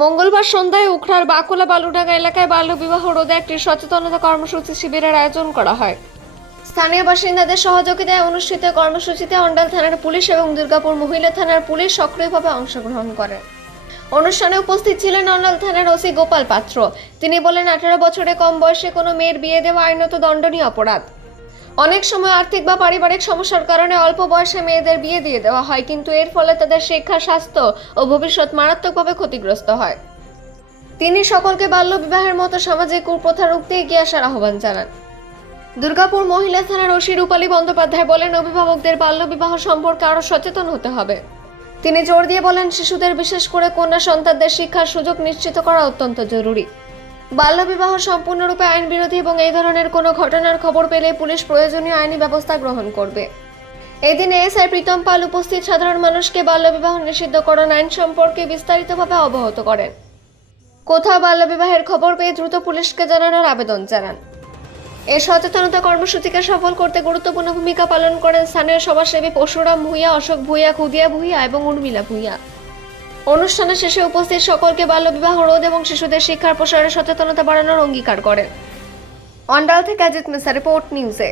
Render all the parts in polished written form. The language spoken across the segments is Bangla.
মঙ্গলবার সন্ধ্যায় উখড়ার বাকুলা বালুডাঙ্গা এলাকায় বাল্যবিবাহ রোধে একটি সচেতনতা কর্মসূচি শিবিরের আয়োজন করা হয়। স্থানীয় বাসিন্দাদের সহযোগিতায় অনুষ্ঠিত কর্মসূচিতে অন্ডাল থানার পুলিশ এবং দুর্গাপুর মহিলা থানার পুলিশ সক্রিয়ভাবে অংশগ্রহণ করে। অনুষ্ঠানে উপস্থিত ছিলেন অন্ডাল থানার ওসি গোপাল পাত্র। তিনি বলেন, 18 বছরে কম বয়সে কোনো মেয়ের বিয়ে দেওয়া আইনত দণ্ডনীয় অপরাধ। অনেক সময় আর্থিক বা পারিবারিক সমস্যার কারণে অল্প বয়সে মেয়েদের বিয়ে দিয়ে দেওয়া হয়, কিন্তু এর ফলে তাদের শিক্ষা, স্বাস্থ্য ও ভবিষ্যৎ মারাত্মকভাবে ক্ষতিগ্রস্ত হয়। তিনি সকলকে বাল্যবিবাহের মতো সামাজিক কুপ্রথা রুখতে এগিয়ে আসার আহ্বান জানান। দুর্গাপুর মহিলা থানার ওসি রূপালী বন্দ্যোপাধ্যায় বলেন, অভিভাবকদের বাল্যবিবাহ সম্পর্কে আরও সচেতন হতে হবে। তিনি জোর দিয়ে বলেন, শিশুদের, বিশেষ করে কন্যা সন্তানদের শিক্ষার সুযোগ নিশ্চিত করা অত্যন্ত জরুরি। বাল্যবিবাহ সম্পূর্ণরূপে আইন বিরোধী এবং এই ধরনের কোনো ঘটনার খবর পেলে পুলিশ প্রয়োজনীয় আইনি ব্যবস্থা গ্রহণ করবে। এদিন এএসআই প্রীতম পাল উপস্থিত সাধারণ মানুষকে বাল্যবিবাহ নিষিদ্ধকরণ আইন সম্পর্কে বিস্তারিতভাবে অবগত করেন। কোথাও বাল্যবিবাহের খবর পেয়ে দ্রুত পুলিশকে জানানোর আবেদন জানান। এই সচেতনতা কর্মসূচিকে সফল করতে গুরুত্বপূর্ণ ভূমিকা পালন করেন স্থানীয় সমাজসেবী পরশুরাম ভূঁইয়া, অশোক ভূঁইয়া, খুদিয়া ভূঁইয়া এবং উর্মিলা ভূঁইয়া। অনুষ্ঠানের শেষে উপস্থিত সকলকে বাল্যবিবাহ রোধ এবং শিশুদের শিক্ষার প্রসারে সচেতনতা বাড়ানোর অঙ্গীকার করেন। অন্ডাল থেকে অজিত মিশ্রা, রিপোর্ট নিউজে।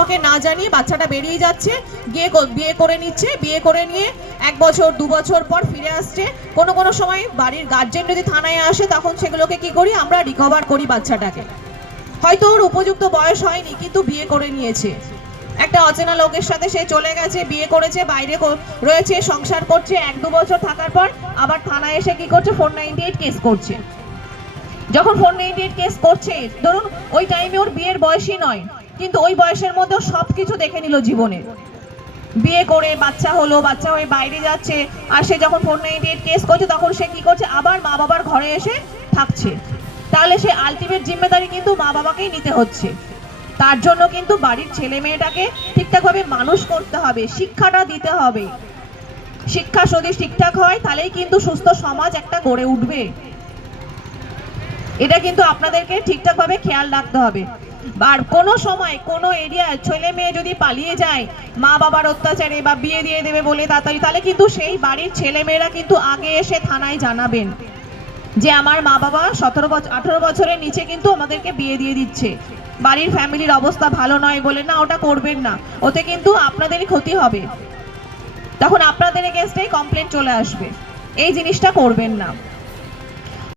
ওকে না জানিয়ে বাচ্চাটা বেরিয়ে যাচ্ছে, গিয়ে বিয়ে করে নিচ্ছে, বিয়ে করে নিয়ে 1 বছর 2 বছর পর ফিরে আসছে। কোনো কোনো সময় বাড়ির গার্জেন যদি থানায় আসে, তখন সেগুলোকে কি করি আমরা, রিকভার করি বাচ্চাটাকে। হয়তো ওর উপযুক্ত বয়স হয়নি, কিন্তু বিয়ে করে নিয়েছে। একটা অচেনা লোকের সাথে সে চলে গেছে, বিয়ে করেছে, বাইরে রয়েছে, সংসার করছে। 1-2 বছর থাকার পর আবার থানায় এসে কি করছে, 498 কেস করছে। যখন 498 কেস করছে, ধরুন ওই টাইমে ওর বিয়ের বয়সই নয়, কিন্তু ওই বয়সের মধ্যে সবকিছু দেখে নিল জীবনে। বিয়ে করে বাচ্চা হলো, বাচ্চা হয়ে বাইরে যাচ্ছে, আর সে যখন 498 কেস করছে, তখন সে কি করছে, আবার মা বাবার ঘরে এসে থাকছে। তাহলে সে আলটিমেট জিম্মেদারি কিন্তু মা বাবাকেই নিতে হচ্ছে। তার জন্য কিন্তু বাড়ির ছেলে মেয়েটাকে ঠিকঠাকভাবে মানুষ করতে হবে, শিক্ষাটা দিতে হবে। শিক্ষা যদি ঠিকঠাক হয়, তাহলেই কিন্তু সুস্থ সমাজ একটা গড়ে উঠবে। এটা কিন্তু আপনাদেরকে ঠিকঠাকভাবে খেয়াল রাখতে হবে। আর কোনো সময় কোনো এরিয়ায় ছেলে মেয়ে যদি পালিয়ে যায় মা বাবার অত্যাচারে বা বিয়ে দিয়ে দেবে বলে তাড়াতাড়ি, তাহলে কিন্তু সেই বাড়ির ছেলে মেয়েরা কিন্তু আগে এসে থানায় জানাবেন যে আমার মা বাবা 18 বছরের নিচে কিন্তু আমাদেরকে বিয়ে দিয়ে দিচ্ছে, বাড়ির ফ্যামিলির অবস্থা ভালো নয় বলে। না, ওটা করবেন না, ওতে কিন্তু আপনাদেরই ক্ষতি হবে। তখন আপনাদের এগেইনস্টেই কমপ্লেন চলে আসবে। এই জিনিসটা করবেন না।